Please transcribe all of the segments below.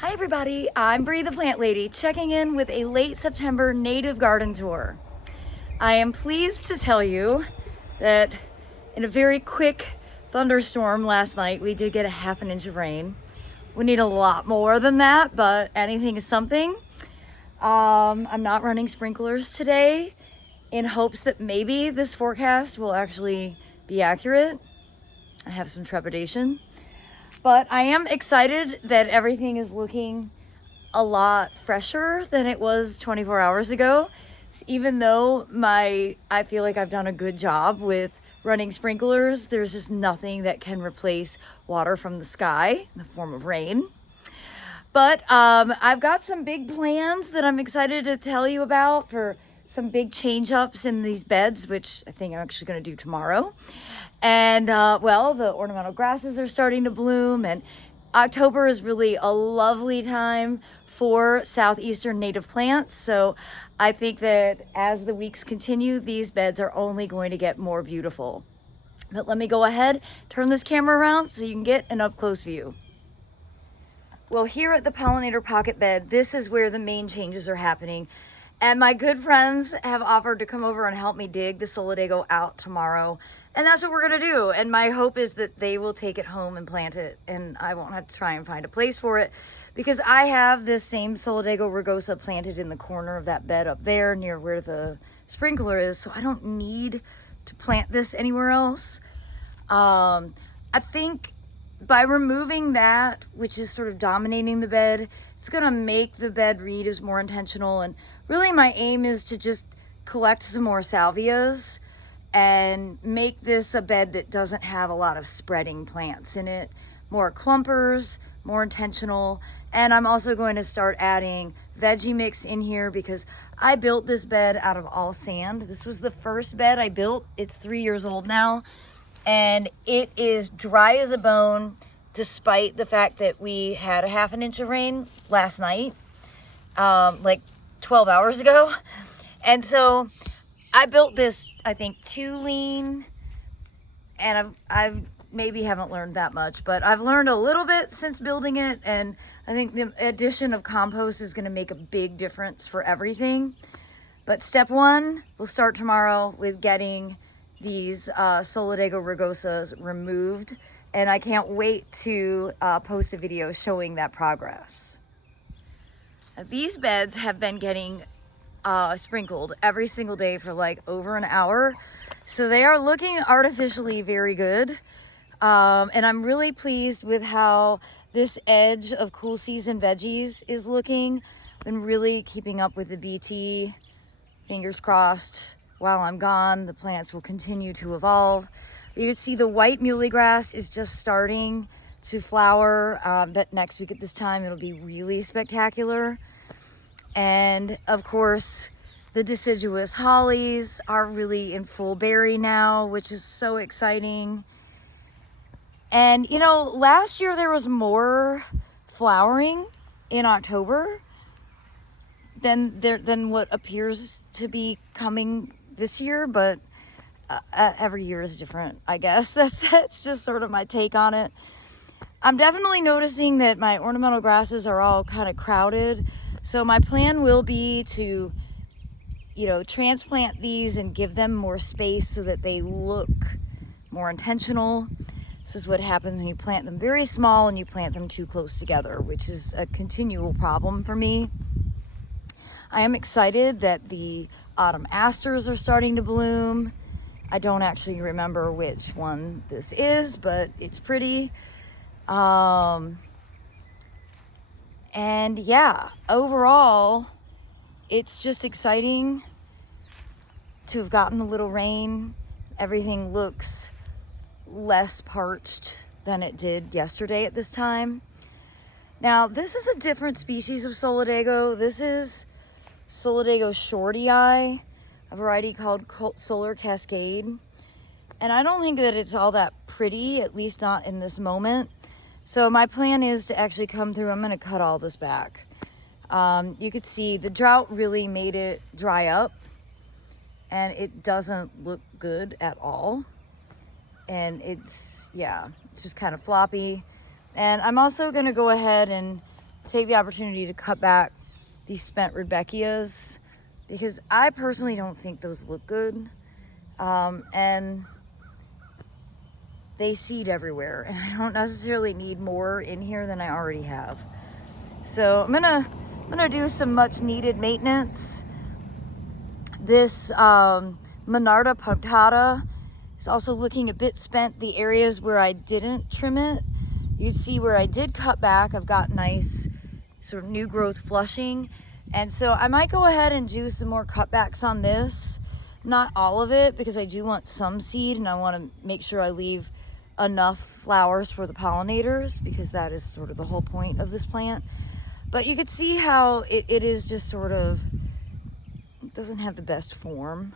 Hi everybody, I'm Bree the Plant Lady, checking in with a late September native garden tour. I am pleased to tell you that in a very quick thunderstorm last night, we did get a half an inch of rain. We need a lot more than that, but anything is something. I'm not running sprinklers today in hopes that maybe this forecast will actually be accurate. I have some trepidation. But I am excited that everything is looking a lot fresher than it was 24 hours ago. Even though I feel like I've done a good job with running sprinklers, there's just nothing that can replace water from the sky in the form of rain. But I've got some big plans that I'm excited to tell you about for some big change ups in these beds, which I think I'm actually going to do tomorrow. And well, the ornamental grasses are starting to bloom, and October is really a lovely time for southeastern native plants. So I think that as the weeks continue, these beds are only going to get more beautiful. But let me go ahead, turn this camera around so you can get an up close view. Well, here at the Pollinator Pocket Bed, this is where the main changes are happening. And my good friends have offered to come over and help me dig the Solidago out tomorrow. And that's what we're gonna do. And my hope is that they will take it home and plant it, and I won't have to try and find a place for it, because I have this same Solidago rugosa planted in the corner of that bed up there near where the sprinkler is. So I don't need to plant this anywhere else. I think by removing that, which is sort of dominating the bed, it's gonna make the bed read as more intentional. And really my aim is to just collect some more salvias and make this a bed that doesn't have a lot of spreading plants in it. More clumpers, more intentional. And I'm also going to start adding veggie mix in here because I built this bed out of all sand. This was the first bed I built. It's 3 years old now. And it is dry as a bone, despite the fact that we had a half an inch of rain last night, like 12 hours ago. And so I built this, I think, too lean, and I've maybe haven't learned that much, but I've learned a little bit since building it. And I think the addition of compost is going to make a big difference for everything. But step one, we'll start tomorrow with getting these Solidago rugosas removed, and I can't wait to post a video showing that progress. Now, these beds have been getting sprinkled every single day for like over an hour, so they are looking artificially very good. And I'm really pleased with how this edge of cool season veggies is looking. Been really keeping up with the BT. Fingers crossed, while I'm gone, the plants will continue to evolve. You can see the white muhly grass is just starting to flower, but next week at this time, it'll be really spectacular. And of course, the deciduous hollies are really in full berry now, which is so exciting. And you know, last year there was more flowering in October than what appears to be coming this year, but every year is different, I guess. That's just sort of my take on it. I'm definitely noticing that my ornamental grasses are all kind of crowded. So my plan will be to, transplant these and give them more space so that they look more intentional. This is what happens when you plant them very small and you plant them too close together, which is a continual problem for me. I am excited that the autumn asters are starting to bloom. I don't actually remember which one this is, but it's pretty. And yeah, overall, it's just exciting to have gotten a little rain. Everything looks less parched than it did yesterday at this time. Now, this is a different species of Solidago. This is Solidago shortii, a variety called Solar Cascade. And I don't think that it's all that pretty, at least not in this moment. So my plan is to actually come through. I'm going to cut all this back. You could see the drought really made it dry up, and it doesn't look good at all. And it's just kind of floppy. And I'm also going to go ahead and take the opportunity to cut back these spent Rudbeckias because I personally don't think those look good. And they seed everywhere, and I don't necessarily need more in here than I already have. So I'm gonna do some much needed maintenance. This Monarda punctata is also looking a bit spent. The areas where I didn't trim it, you see where I did cut back, I've got nice sort of new growth flushing. And so I might go ahead and do some more cutbacks on this. Not all of it, because I do want some seed and I want to make sure I leave enough flowers for the pollinators, because that is sort of the whole point of this plant. But you could see how it is just sort of, it doesn't have the best form,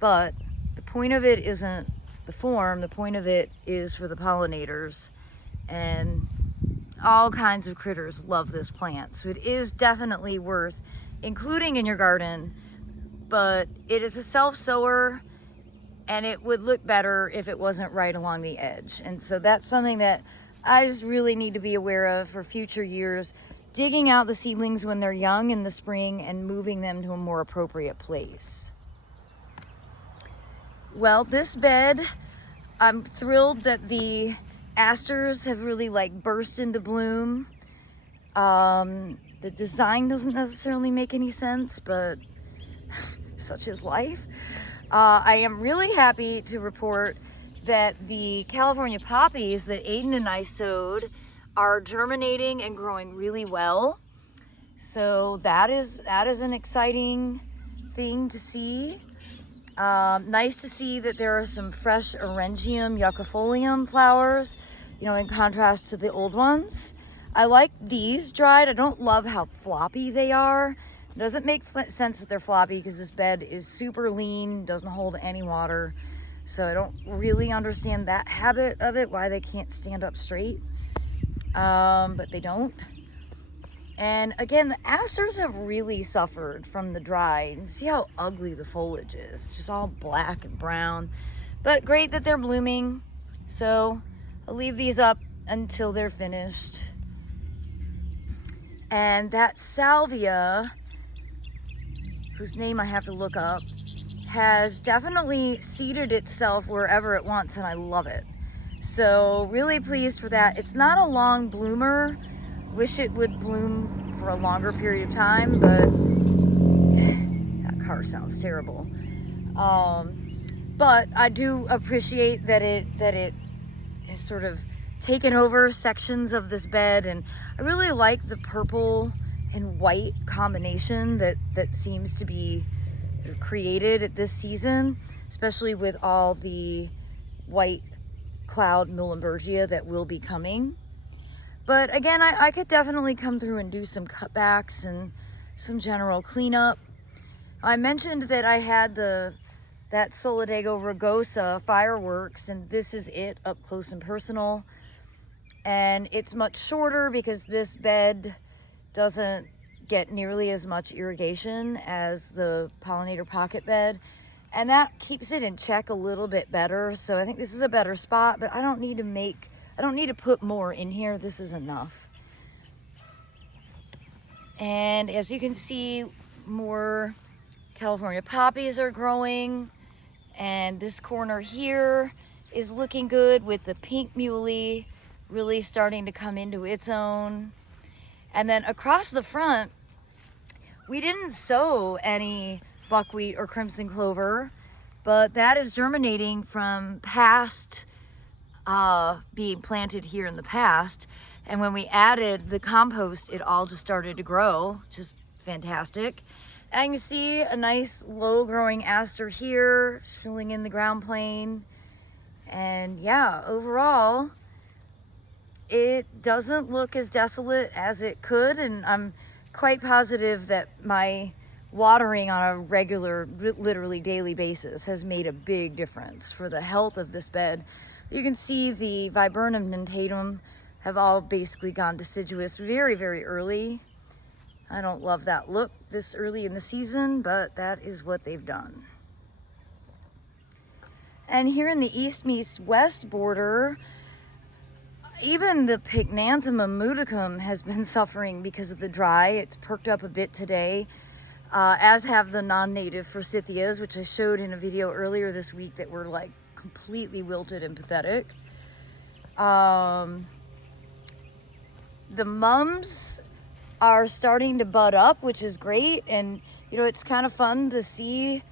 but the point of it isn't the form, the point of it is for the pollinators, and all kinds of critters love this plant. So it is definitely worth including in your garden, but it is a self-sower and it would look better if it wasn't right along the edge. And so that's something that I just really need to be aware of for future years, digging out the seedlings when they're young in the spring and moving them to a more appropriate place. Well, this bed, I'm thrilled that the asters have really like burst into bloom. The design doesn't necessarily make any sense, but such is life. I am really happy to report that the California poppies that Aiden and I sowed are germinating and growing really well. So that is an exciting thing to see. Nice to see that there are some fresh Orangium yuccifolium flowers, you know, in contrast to the old ones. I like these dried. I don't love how floppy they are. It doesn't make sense that they're floppy because this bed is super lean, doesn't hold any water. So I don't really understand that habit of it, why they can't stand up straight. But they don't. And again, the asters have really suffered from the dry. And see how ugly the foliage is. It's just all black and brown. But great that they're blooming. So I'll leave these up until they're finished. And that salvia, whose name I have to look up, has definitely seeded itself wherever it wants, and I love it. So really pleased for that. It's not a long bloomer. Wish it would bloom for a longer period of time, but that car sounds terrible. But I do appreciate that it has sort of taken over sections of this bed, and I really like the purple and white combination that seems to be created at this season, especially with all the white cloud Muhlenbergia that will be coming. But again, I could definitely come through and do some cutbacks and some general cleanup. I mentioned that I had that Solidago rugosa fireworks, and this is it up close and personal. And it's much shorter because this bed doesn't get nearly as much irrigation as the pollinator pocket bed, and that keeps it in check a little bit better. So I think this is a better spot, but I don't need to put more in here. This is enough. And as you can see, more California poppies are growing, and this corner here is looking good with the pink muley really starting to come into its own. And then across the front, we didn't sow any buckwheat or crimson clover, but that is germinating from past being planted here in the past. And when we added the compost, it all just started to grow, just fantastic. And you can see a nice low growing aster here, filling in the ground plane. And yeah, overall, it doesn't look as desolate as it could, and I'm quite positive that my watering on a regular, literally daily basis has made a big difference for the health of this bed. You can see the Viburnum dentatum have all basically gone deciduous very, very early. I don't love that look this early in the season, but that is what they've done. And here in the east meets west border, even the Pycnanthemum mudicum has been suffering because of the dry. It's perked up a bit today, as have the non-native forsythias, which I showed in a video earlier this week that were like completely wilted and pathetic. The mums are starting to bud up, which is great. And, you know, it's kind of fun to see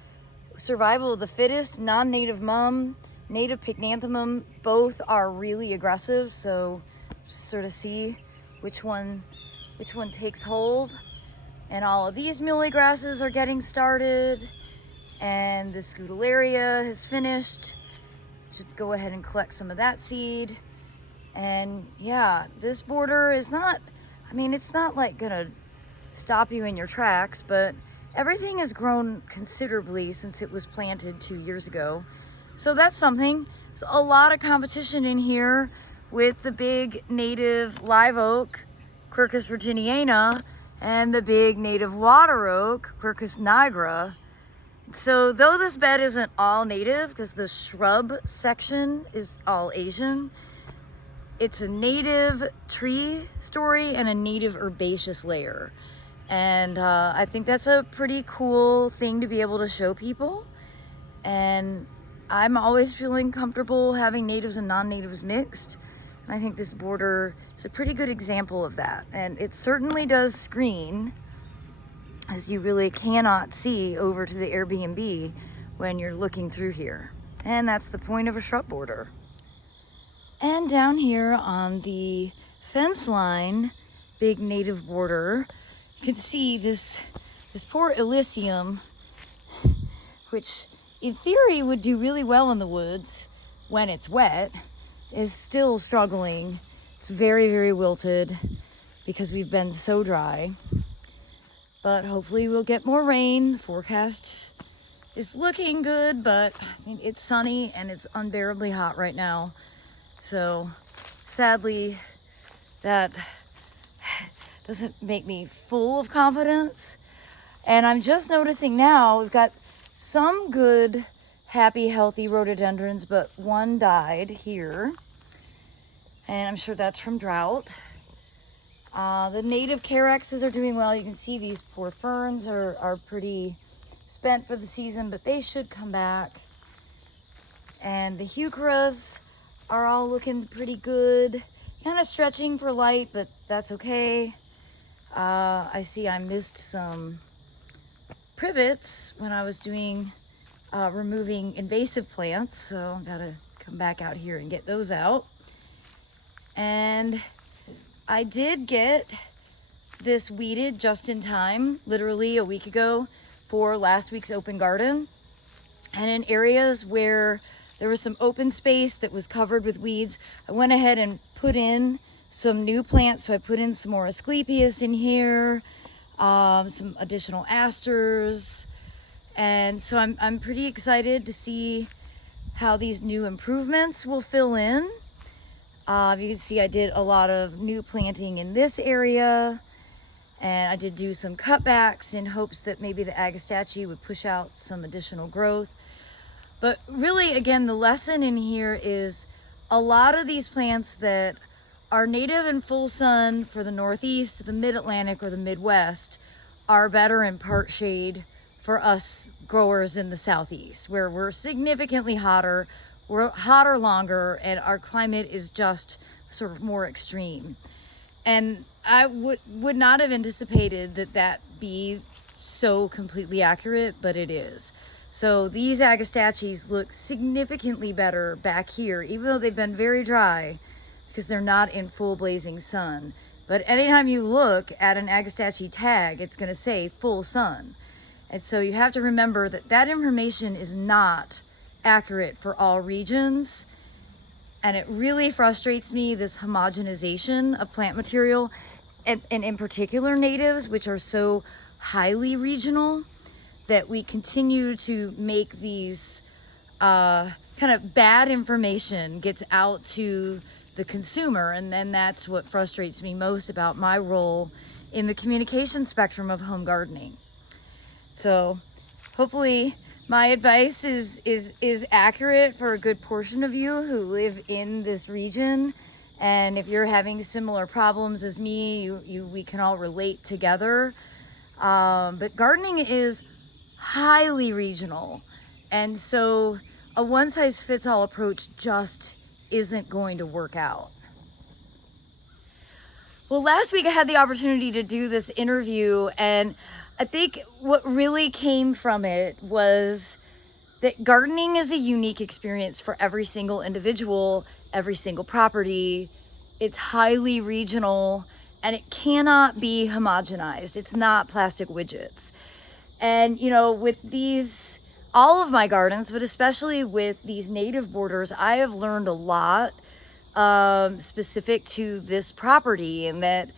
survival of the fittest. Non-native mum, native Pycnanthemum, both are really aggressive. So sort of see which one takes hold. And all of these muhly grasses are getting started. And the Scutellaria has finished. Should go ahead and collect some of that seed. And yeah, this border is not, I mean, it's not like gonna stop you in your tracks, but everything has grown considerably since it was planted 2 years ago. So that's something. So a lot of competition in here with the big native live oak, Quercus virginiana, and the big native water oak, Quercus nigra. So though this bed isn't all native, because the shrub section is all Asian, it's a native tree story and a native herbaceous layer. And I think that's a pretty cool thing to be able to show people. And I'm always feeling comfortable having natives and non-natives mixed. And I think this border is a pretty good example of that. And it certainly does screen, as you really cannot see over to the Airbnb when you're looking through here. And that's the point of a shrub border. And down here on the fence line, big native border, you can see this poor Elysium, which in theory would do really well in the woods when it's wet, is still struggling. It's very, very wilted because we've been so dry. But hopefully we'll get more rain. The forecast is looking good, but I mean, it's sunny and it's unbearably hot right now. So sadly, that doesn't make me full of confidence. And I'm just noticing now we've got some good, happy, healthy rhododendrons, but one died here. And I'm sure that's from drought. The native Carexes are doing well. You can see these poor ferns are pretty spent for the season, but they should come back. And the heucheras are all looking pretty good. Kind of stretching for light, but that's okay. I see I missed some privets when I was doing removing invasive plants, so gotta come back out here and get those out. And I did get this weeded just in time, literally a week ago, for last week's open garden. And in areas where there was some open space that was covered with weeds, I went ahead and put in some new plants. So I put in some more Asclepias in here, some additional asters. And so I'm pretty excited to see how these new improvements will fill in. You can see I did a lot of new planting in this area, and I did do some cutbacks in hopes that maybe the Agastache would push out some additional growth. But really, again, the lesson in here is a lot of these plants that are native in full sun for the Northeast, the Mid-Atlantic, or the Midwest are better in part shade for us growers in the Southeast, where we're significantly hotter, we're hotter longer, and our climate is just sort of more extreme. And I would not have anticipated that be so completely accurate, but it is. So these Agastaches look significantly better back here, even though they've been very dry because they're not in full blazing sun. But anytime you look at an Agastache tag, it's going to say full sun. And so you have to remember that that information is not accurate for all regions. And it really frustrates me, this homogenization of plant material, and in particular natives, which are so highly regional, that we continue to make these kind of bad information gets out to the consumer. And then that's what frustrates me most about my role in the communication spectrum of home gardening. So hopefully my advice is accurate for a good portion of you who live in this region And if you're having similar problems as me, we can all relate together. But gardening is highly regional. And so a one-size-fits-all approach just isn't going to work out. Well, last week I had the opportunity to do this interview, and I think what really came from it was that gardening is a unique experience for every single individual, every single property. It's highly regional, and it cannot be homogenized. It's not plastic widgets. And, you know, with these, all of my gardens, but especially with these native borders, I have learned a lot specific to this property, and that,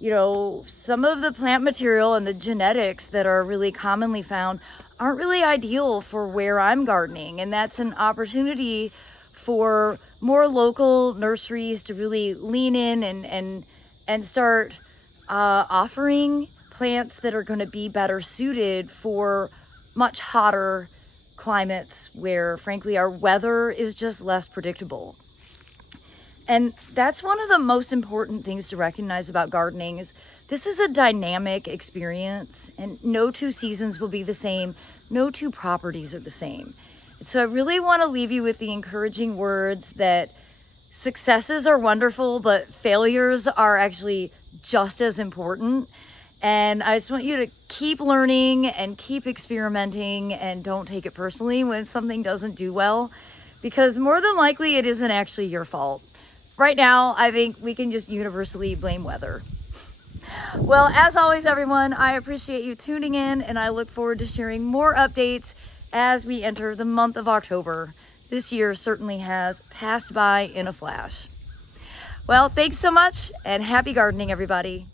you know, some of the plant material and the genetics that are really commonly found aren't really ideal for where I'm gardening. And that's an opportunity for more local nurseries to really lean in and start offering plants that are going to be better suited for much hotter climates where, frankly, our weather is just less predictable. And that's one of the most important things to recognize about gardening is this is a dynamic experience, and no two seasons will be the same. No two properties are the same. So I really want to leave you with the encouraging words that successes are wonderful, but failures are actually just as important. And I just want you to keep learning and keep experimenting, and don't take it personally when something doesn't do well, because more than likely it isn't actually your fault. Right now, I think we can just universally blame weather. Well, as always, everyone, I appreciate you tuning in, and I look forward to sharing more updates as we enter the month of October. This year certainly has passed by in a flash. Well, thanks so much, and happy gardening, everybody.